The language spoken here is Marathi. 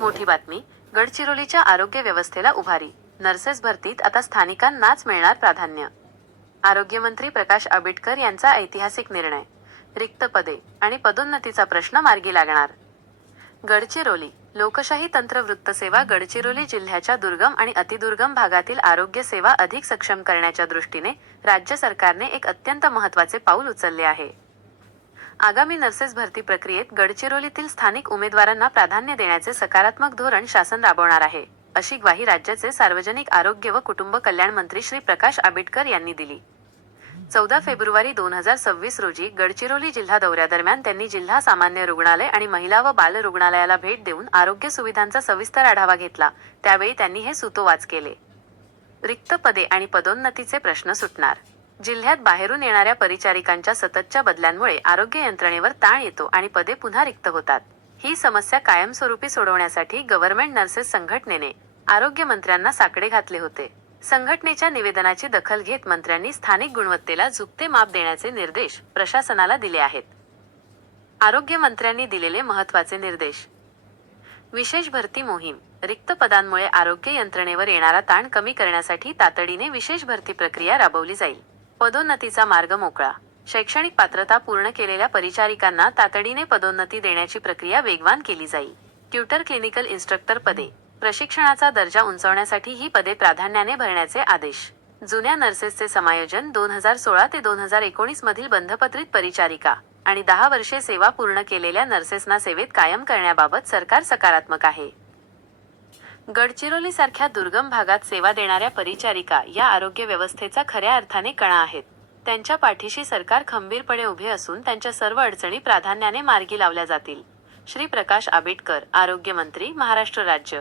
मोठी बातमी. गडचिरोलीच्या आरोग्य व्यवस्थेला उभारी. नर्सेस भरतीत आता स्थानिकांनाच मिळणार प्राधान्य. आरोग्यमंत्री प्रकाश आंबेडकर यांचा ऐतिहासिक निर्णय. रिक्त पदे आणि पदोन्नतीचा प्रश्न मार्गी लागणार. गडचिरोली. लोकशाही तंत्र वृत्तसेवा. गडचिरोली जिल्ह्याच्या दुर्गम आणि अतिदुर्गम भागातील आरोग्य सेवा अधिक सक्षम करण्याच्या दृष्टीने राज्य सरकारने एक अत्यंत महत्त्वाचे पाऊल उचलले आहे. आगामी नर्सेस भरती प्रक्रियेत गडचिरोलीतील स्थानिक उमेदवारांना प्राधान्य देण्याचे सकारात्मक धोरण शासन राबवणार आहे, अशी ग्वाही राज्याचे सार्वजनिक आरोग्य व कुटुंब कल्याण मंत्री श्री प्रकाश आंबेडकर यांनी दिली. 14 फेब्रुवारी 2026 रोजी गडचिरोली जिल्हा दौऱ्यादरम्यान त्यांनी जिल्हा सामान्य रुग्णालय आणि महिला व बाल रुग्णालयाला भेट देऊन आरोग्य सुविधांचा सविस्तर आढावा घेतला. त्यावेळी त्यांनी हे सूतोवाच केले. रिक्त पदे आणि पदोन्नतीचे प्रश्न सुटणार. जिल्ह्यात बाहेरून येणाऱ्या परिचारिकांच्या सततच्या बदल्यांमुळे आरोग्य यंत्रणेवर ताण येतो आणि पदे पुन्हा रिक्त होतात. ही समस्या कायमस्वरूपी सोडवण्यासाठी गव्हर्नमेंट नर्सेस संघटनेने आरोग्यमंत्र्यांना साकडे घातले होते. संघटनेच्या निवेदनाची दखल घेत मंत्र्यांनी स्थानिक गुणवत्तेला झुकते माप देण्याचे निर्देश प्रशासनाला दिले आहेत. आरोग्यमंत्र्यांनी दिलेले महत्त्वाचे निर्देश. विशेष भरती मोहीम. रिक्त पदांमुळे आरोग्य यंत्रणेवर येणारा ताण कमी करण्यासाठी तातडीने विशेष भरती प्रक्रिया राबवली जाईल. पदोन्नतीचा मार्ग मोकळा. शैक्षणिक पात्रता पूर्ण केलेल्या परिचारिकांना तातडीने पदोन्नती देण्याची प्रक्रिया वेगवान केली जाईल. ट्युटर क्लिनिकल इन्स्ट्रक्टर पदे. प्रशिक्षणाचा दर्जा उंचावण्यासाठी ही पदे प्राधान्याने भरण्याचे आदेश. जुन्या नर्सेसचे समायोजन. 2016 ते 2019 मधील बंधपत्रित परिचारिका आणि 10 वर्षे सेवा पूर्ण केलेल्या नर्सेसना सेवेत कायम करण्याबाबत सरकार सकारात्मक आहे. गडचिरोलीसारख्या दुर्गम भागात सेवा देणाऱ्या परिचारिका या आरोग्य व्यवस्थेचा खऱ्या अर्थाने कणा आहेत. त्यांच्या पाठीशी सरकार खंबीरपणे उभे असून त्यांच्या सर्व अडचणी प्राधान्याने मार्गी लावल्या जातील. श्री प्रकाश आंबेडकर, आरोग्यमंत्री, महाराष्ट्र राज्य.